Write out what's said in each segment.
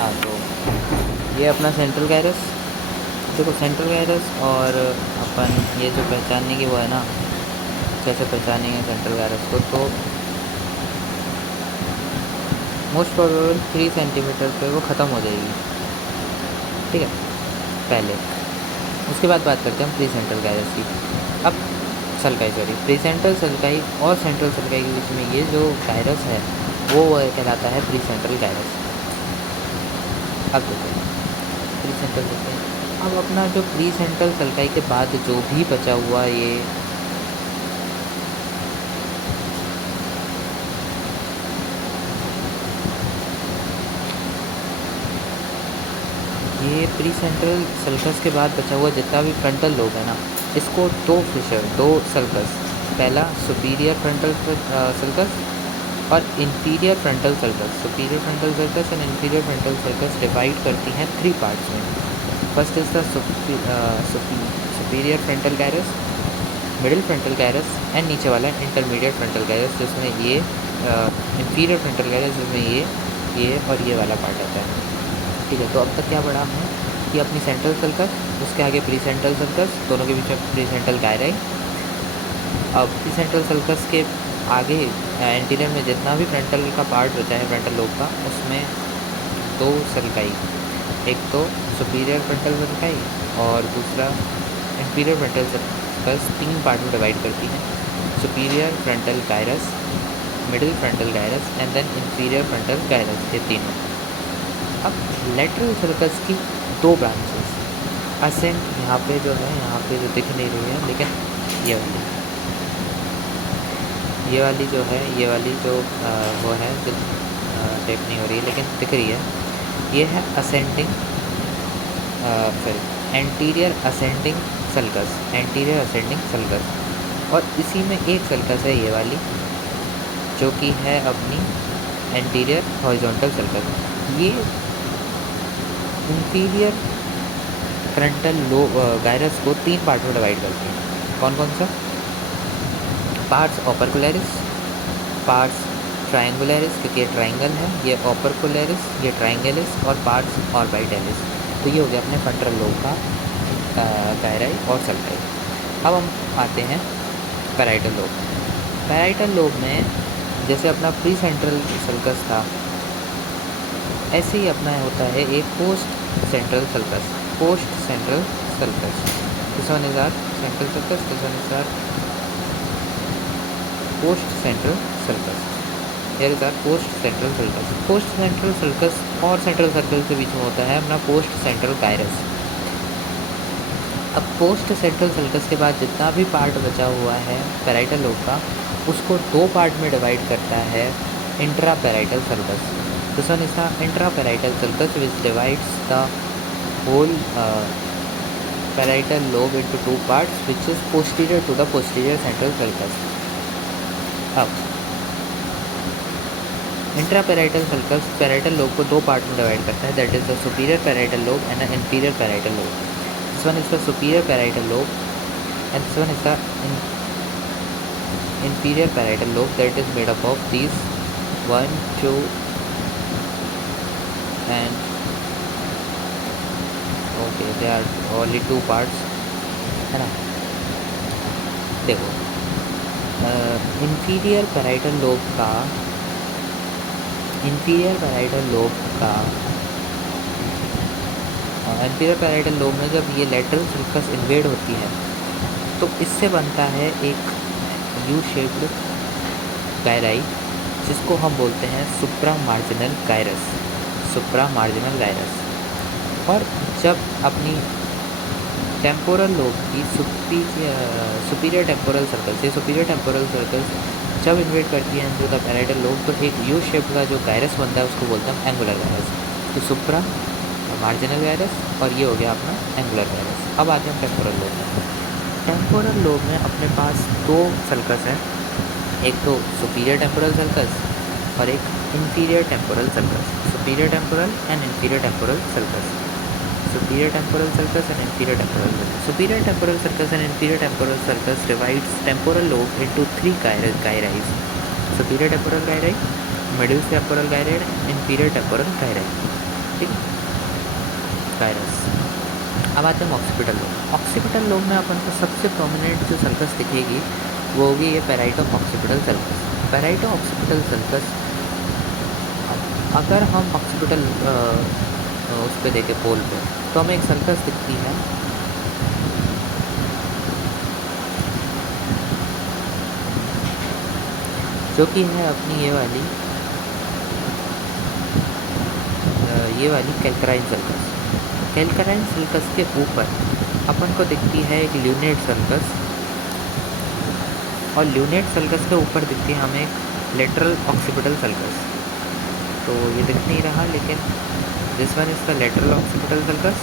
हाँ, तो ये अपना सेंट्रल गायरस। देखो सेंट्रल गायरस और अपन ये जो पहचानने की वो है ना, कैसे पहचानेंगे सेंट्रल गायरस को, तो मोस्ट प्रोबेबल 3 सेंटीमीटर पे वो ख़त्म हो जाएगी, ठीक है, पहले। उसके बाद बात करते हैं हम प्री सेंट्रल गायरस की। अब sulci, sorry, pre central sulci और सेंट्रल सल्काई के बीच में ये जो गायरस है वो कहलाता है प्री सेंट्रल गायरस। अब देखो प्री सेंट्रल सल्काई, अब अपना जो प्री सेंट्रल सल्काई के बाद जो भी बचा हुआ ये प्री सेंट्रल सल्कस के बाद बचा हुआ जितना भी फ्रंटल लोब है ना, इसको दो सल्कस, पहला सुपीरियर फ्रंटल सल्कस और inferior frontal sulcus, superior frontal sulcus and inferior frontal sulcus divide करती हैं 3 पार्ट्स में। First is the superior frontal gyrus, middle frontal gyrus and नीचे वाला इंटरमीडिएट फ्रंटल गायरस, जिसमें ये इंफीरियर फ्रंटल गायरस, जिसमें ये और ये वाला पार्ट आता है, ठीक है। तो अब तक क्या पढ़ा हमने कि अपनी सेंट्रल सल्कस, उसके आगे प्री सेंट्रल सल्कस, दोनों के बीच में प्री सेंट्रल गायराई। अब प्री सेंट्रल सल्कस के आगे एंटीरियर में जितना भी फ्रंटल का पार्ट बचा है फ्रंटल लोब का, उसमें 2 सल्काई, एक तो सुपीरियर फ्रंटल सल्काई और दूसरा इंफीरियर फ्रंटल सल्कस, 3 पार्ट में डिवाइड करती हैं, superior frontal gyrus, middle frontal gyrus and then inferior frontal gyrus, ये तीनों। अब लेटरल सर्कस की 2 ब्रांचेस, असेंट यहाँ पे जो है, यहाँ पे जो दिख नहीं रही है, लेकिन ये वाली जो है, ये वाली जो वो है, जो टाइप नहीं हो रही है लेकिन दिख रही है, ये है ascending, sorry, anterior ascending sulcus, anterior ascending sulcus. और इसी में एक सल्कस है ये वाली, जो कि है अपनी एंटीरियर हॉरिजॉन्टल सल्कस। ये इंफीरियर फ्रंटल गायरस को 3 पार्ट में डिवाइड करती है। कौन कौन सा? पार्ट्स ओपर्कुलरिस, पार्ट्स ट्रायंगुलरिस, क्योंकि ये ट्रायंगल है, ये ओपर्कुलरिस, ये ट्रायंगलिस, और पार्ट्स ऑर्बिटलिस। तो ये हो गया अपने फ्रंटल लोब का गायराई और सल्काई। अब हम आते हैं पैराइटल लोब। पैराइटल लोब में जैसे अपना प्री सेंट्रल सल्कस था, ऐसे ही अपना होता है एक post central sulcus, post central sulcus. This one is our central sulcus, this one is our post central sulcus, here is our post central sulcus. Post central sulcus और central circle के बीच में होता है अपना पोस्ट सेंट्रल गायरस। अब post central sulcus के बाद जितना भी पार्ट बचा हुआ है पैराइटल लोब का, उसको 2 पार्ट में डिवाइड करता है intra parietal sulcus. This one is the intra parietal sulcus which divides the whole parietal lobe into 2 parts, which is posterior to the posterior central sulcus. अब इंट्रापैराइटल sulcus parietal lobe को 2 part में divide करता है, that is the superior parietal lobe and the inferior parietal lobe. This one is the superior parietal lobe and this one is the inferior parietal lobe, that is made up of these 1, 2 and okay, there are only 2 parts, है ना। देखो inferior parietal lobe का inferior parietal lobe में जब ये lateral sulcus invade होती है, तो इससे बनता है एक यू शेप्ड गायराई, जिसको हम बोलते हैं सुप्रा मार्जिनल गायरस, सुप्रा मार्जिनल गायरस। और जब अपनी टेम्पोरल लोब की सुपीरियर टेम्पोरल सर्कल, ये सुपीरियर टेम्पोरल सर्कल जब इन्वेट करती है इनटू द पैराइटल लोब, तो एक यू शेप का जो गायरस बनता है उसको बोलते हैं एंगुलर गायरस। तो सुप्रा मार्जिनल गायरस और ये हो गया अपना एंगुलर गायरस। अब आते हैं टेम्पोरल लोब में। टेम्पोरल लोब में अपने पास 2 सल्कस हैं, एक तो सुपीरियर टेम्पोरल सर्कस और एक inferior temporal circus, superior temporal and inferior temporal circus, superior temporal sulcus and inferior temporal sulcus. Superior temporal sulcus and inferior temporal sulcus divides temporal lobe into 3 gyri: superior temporal gyri, middle temporal gyri, inferior temporal gyri. ठीक है, gyrus. अब आते हैं occipital lobe. Occipital lobe में अपन को सबसे prominent जो circus दिखेगी वो होगी ये पैराइटो occipital circus. Parieto occipital circus, अगर हम ऑक्सीपिटल उस पर देखें पोल पे, तो हमें एक सर्कस दिखती है जो कि है अपनी ये वाली कैल्कराइन सर्कस। कैल्कराइन सर्कस के ऊपर अपन को दिखती है एक ल्यूनेट सर्कस, और ल्यूनेट सर्कस के ऊपर दिखती है हमें एक लेटरल ऑक्सीपिटल सर्कस। तो ये दिख नहीं रहा, लेकिन this one is the lateral occipital sulcus.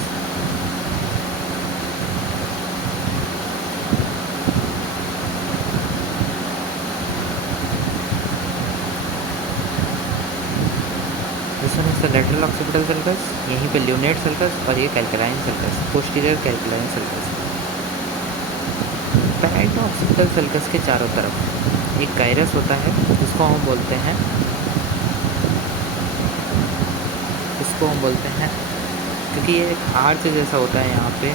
This one is the lateral occipital sulcus, यहीं पे ल्यूनेट सर्कस, और ये calcarine sulcus, posterior calcarine sulcus. Parieto occipital sulcus के चारों तरफ एक गायरस होता है जिसको हम बोलते हैं क्योंकि ये एक आर्च जैसा होता है, यहाँ पे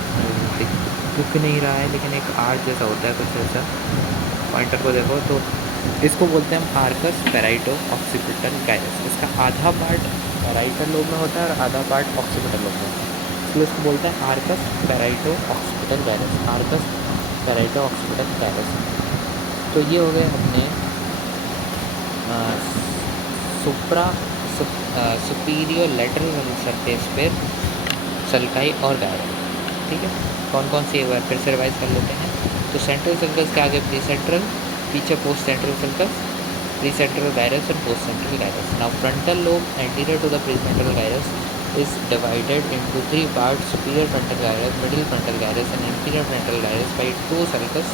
दिख नहीं रहा है लेकिन एक आर्च जैसा होता है कुछ ऐसा, पॉइंटर को देखो तो इसको बोलते हैं हम आर्कस पैराइटो ऑक्सीपिटल गायरस। इसका आधा पार्ट पैराइटल लोब में होता है और आधा पार्ट ऑक्सीपिटल लोब में होता है, इसलिए इसको बोलते हैं Arcus पैराइटो occipital gyrus. Arcus पैराइटो occipital gyrus. तो ये हो गए अपने सुपीरियर लेटरल सरफेस पर सल्काई और गायरस। ठीक है, कौन कौन सी एक बार फिर से रिवाइज कर लेते हैं। तो सेंट्रल सर्कस के आगे प्री सेंट्रल, पीछे post central sulcus, pre central gyrus और post central gyrus. Now frontal lobe anterior to the pre central gyrus is divided into three parts: superior frontal gyrus, middle frontal gyrus, and inferior frontal gyrus by two sulcus: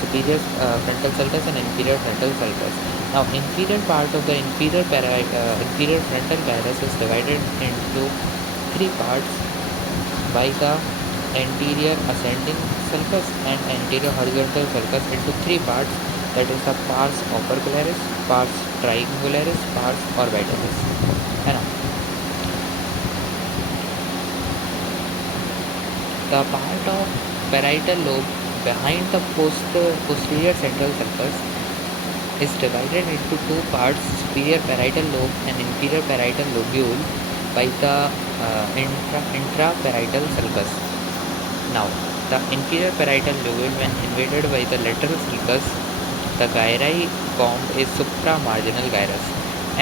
superior frontal sulcus and inferior frontal sulcus. Now, inferior part of the inferior frontal gyrus is divided into three parts by the anterior ascending sulcus and anterior horizontal sulcus into three parts, that is the pars opercularis, pars triangularis, pars orbitalis, है ना। The part of parietal lobe behind the posterior central sulcus is divided into two parts: superior parietal lobe and inferior parietal lobule by the intraparietal sulcus. Now, the inferior parietal lobule, when invaded by the lateral sulcus, the gyri formed a supramarginal gyrus,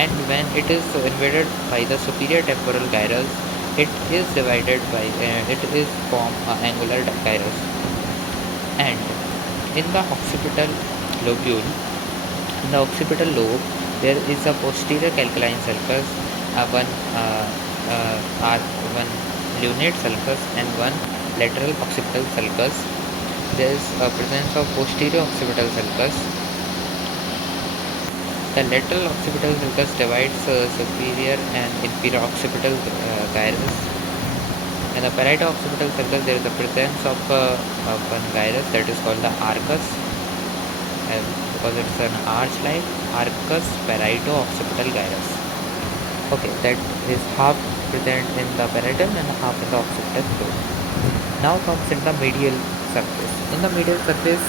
and when it is invaded by the superior temporal gyrus, it is formed angular gyrus. And in the occipital lobe, there is a posterior calcaline sulcus, one lunate sulcus and one lateral occipital sulcus. There is a presence of posterior occipital sulcus. The lateral occipital sulcus divides superior and inferior occipital gyrus. In the parieto occipital sulcus, there is the presence of one gyrus that is called the arcus, because it's an arch-like arcus parieto occipital gyrus. Okay, that is half present in the parietal and half in the occipital lobe. Now comes in the medial surface. In the medial surface,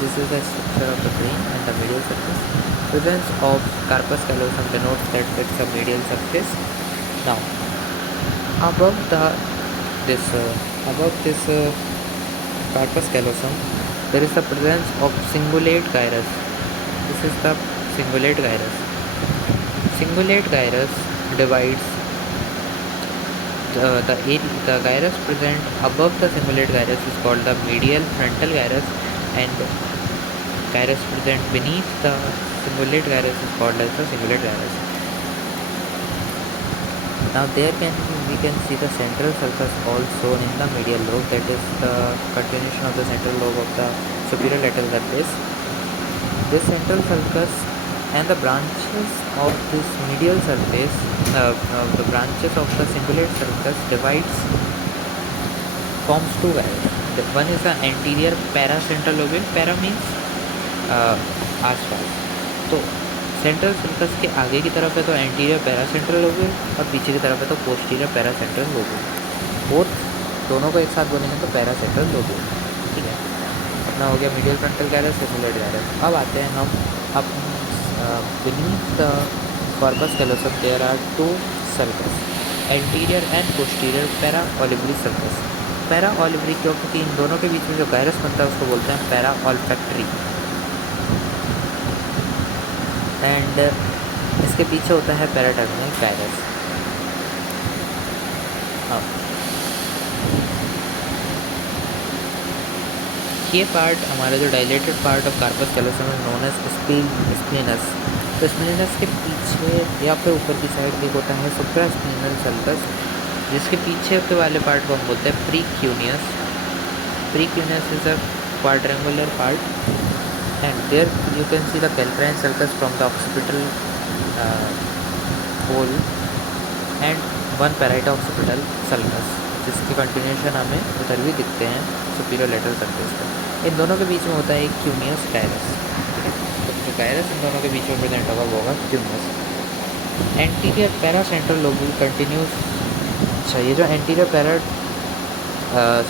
this is the structure of the brain and the medial surface. Presence of corpus callosum denotes that it's a medial surface. Now, above this corpus callosum, there is the presence of cingulate gyrus. This is the cingulate gyrus. Cingulate gyrus divides the gyrus present above the cingulate gyrus is called the medial frontal gyrus, and gyrus present beneath the cingulate gyrus is called as the cingulate gyrus. Now we can see the central sulcus also in the medial lobe, that is the continuation of the central lobe of the superior lateral surface. This central sulcus and the branches of this medial surface, the branches of the cingulate sulcus forms two gyrus. One is the anterior paracentral lobule. Para means आसपास, तो central sulcus के आगे की तरफ है तो anterior paracentral lobule और पीछे की तरफ है तो पोस्टीरियर पैरासेंट्रल लोब्यूल। बोथ दोनों को एक साथ बोलेंगे तो पैरासेंट्रल लोब्यूल। ठीक है, अपना हो गया मीडियल फ्रंटल गायरस, सेफलोइड गायरस। अब आते हैं हम अब beneath the corpus callosum there are two sulcus, anterior and posterior para-olivary sulcus। Para-olivary क्योंकि इन दोनों के बीच में जो गायरस बनता है उसको बोलते हैं पैरा-ओल्फैक्टरी। एंड इसके पीछे होता है पैराटर्मिनल गायरस। ये पार्ट हमारा जो dilated part of corpus callosum is known as splenius. तो स्प्लीनस के पीछे या फिर ऊपर की साइड एक होता है सुप्रास्प्लीनल सल्कस, जिसके पीछे के वाले पार्ट को हम बोलते हैं precuneus. Precuneus is a quadrangular part and there you can see the calcarine sulcus from the occipital hole and one parieto occipital sulcus, जिसके कंटिन्यूशन हमें उधर भी दिखते हैं सुपीरियर लेटरल सरफेस पर। इन दोनों के बीच में होता है एक क्यूनियस गायरस। तो जो गायरस इन दोनों के बीच में प्रेजेंट होगा वो होगा cuneus. Anterior paracentral lobule continues. अच्छा, ये जो एंटीरियर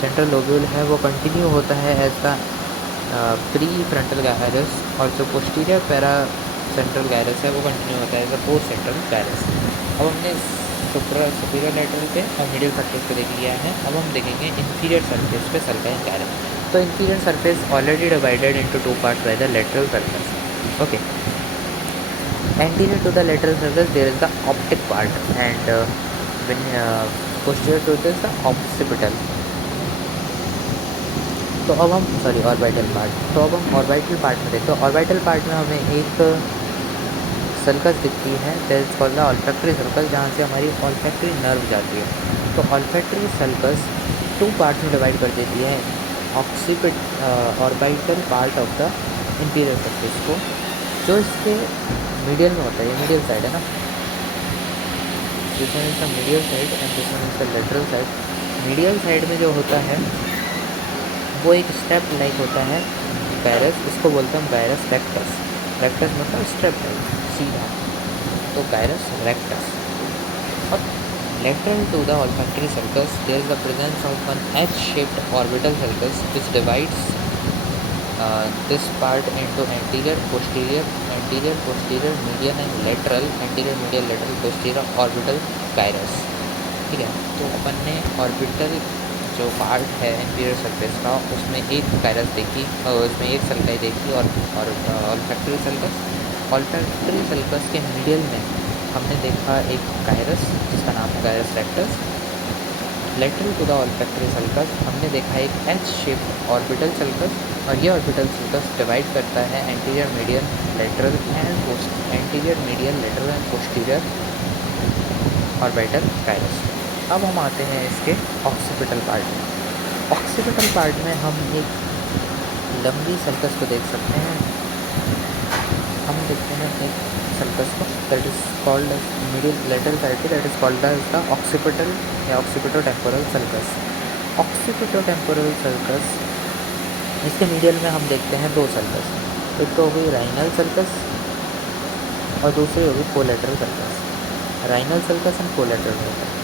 सेंट्रल लोब्यूल है वो कंटिन्यू होता है as the pre frontal gyrus, और जो पोस्टीरियर पैरासेंट्रल गायरस है वो कंटिन्यू होता है as the post central gyrus. अब हमने सुपीरियर लेटरल पे और मिडिल सरफेस पे देख लिया है। अब हम देखेंगे इंफीरियर सरफेस पे sulcus गायरस। तो inferior surface already divided into two parts by the lateral surface. Okay, anterior to the lateral surface there is the optic part and posterior to it is the occipital. तो अब हम orbital part. तो अब हम orbital part में देखते हैं। Orbital part में हमें एक सल्कस दिखती है, that is called the olfactory circus, जहाँ से हमारी ऑल्फैक्टरी नर्व जाती है। तो ऑल्फैक्टरी सर्कस टू पार्ट्स में डिवाइड कर देती है orbital part of the interior surface को, जो इसके मीडियल में होता है। ये मीडियल साइड है ना, this one is the medial side and this one is the lateral side. Medial side में जो होता है वो एक स्टेप लाइक होता है गायरस, इसको बोलते हैं गायरस रेक्टस। रेक्टस मतलब स्टेप टाइप सीधा, तो गायरस रेक्टस। और lateral to the olfactory sulcus there is the presence of an H-shaped orbital sulcus which divides this part into anterior, posterior, median and lateral, anterior, medial, lateral, posterior orbital gyrus। ठीक है, तो अपन ने orbital जो part है interior surface का उसमें एक gyrus देखी और उसमें एक सल्काई देखी और ऑल्फैक्टरी सल्कस। ऑल्फैक्टरी सल्कस के मीडियल में हमने देखा एक गायरस जिसका नाम है gyrus rectus. Lateral to the olfactory sulcus हमने देखा एक एच शेप्ड ऑर्बिटल सल्कस, और ये ऑर्बिटल सल्कस डिवाइड करता है anterior, medial, lateral and anterior, medial, lateral and posterior orbital gyrus. अब हम आते हैं इसके ऑक्सीपिटल पार्ट में। ऑक्सीपिटल पार्ट में हम एक लंबी सल्कस को देख सकते हैं। हम देखते हैं एक सल्कस को that is called middle lateral side पे, that is called as the occipital या ऑक्सीपिटोटेम्पोरल सल्कस। ऑक्सीपिटोटेम्पोरल सल्कस, इसके मीडियल में हम देखते हैं दो सल्कस, एक तो हो गई राइनल सल्कस और दूसरी हो गई collateral sulcus. Rhinal sulcus and collateral होता है।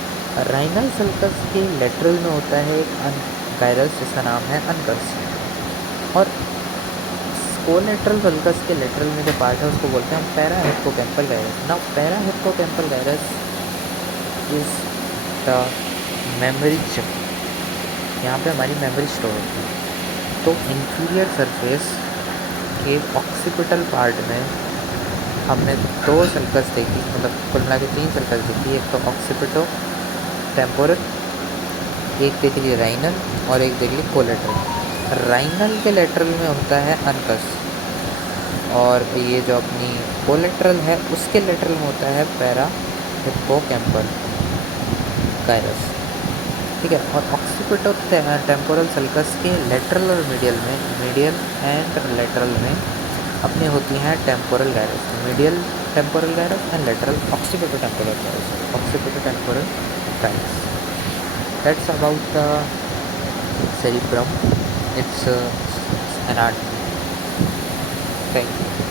राइनल सल्कस के लेटरल में होता है एक गायरस जिसका नाम है अनकस, और कोलेटरल सल्कस के लेटरल में जो पार्ट है उसको बोलते हैं para hippocampal gyrus. Now para hippocampal gyrus is the memory chip, यहाँ पे हमारी मेमोरी स्टोर होती है। तो इंफीरियर सरफेस के ऑक्सीपिटल पार्ट में हमने दो सल्कस देखी, मतलब कुल मिला के तीन सल्कस देखी। एक तो ऑक्सीपिटो टेम्पोरल, एक देख लीजिए राइनल और एक देख लीजिए कोलेटरल। राइनल के लेटरल में होता है अनकस, और ये जो अपनी कोलेटरल है उसके लेटरल में होता है पैरा हिप्पोकैम्पल गायरस। ठीक है, और ऑक्सीपिटो टेम्पोरल सल्कस के लेटरल और मीडियल एंड लेटरल में अपनी होती हैं temporal gyrus, medial temporal gyrus and lateral occipito temporal gyrus, occipito temporal gyrus. That's about the cerebrum, its anatomy. Thank you.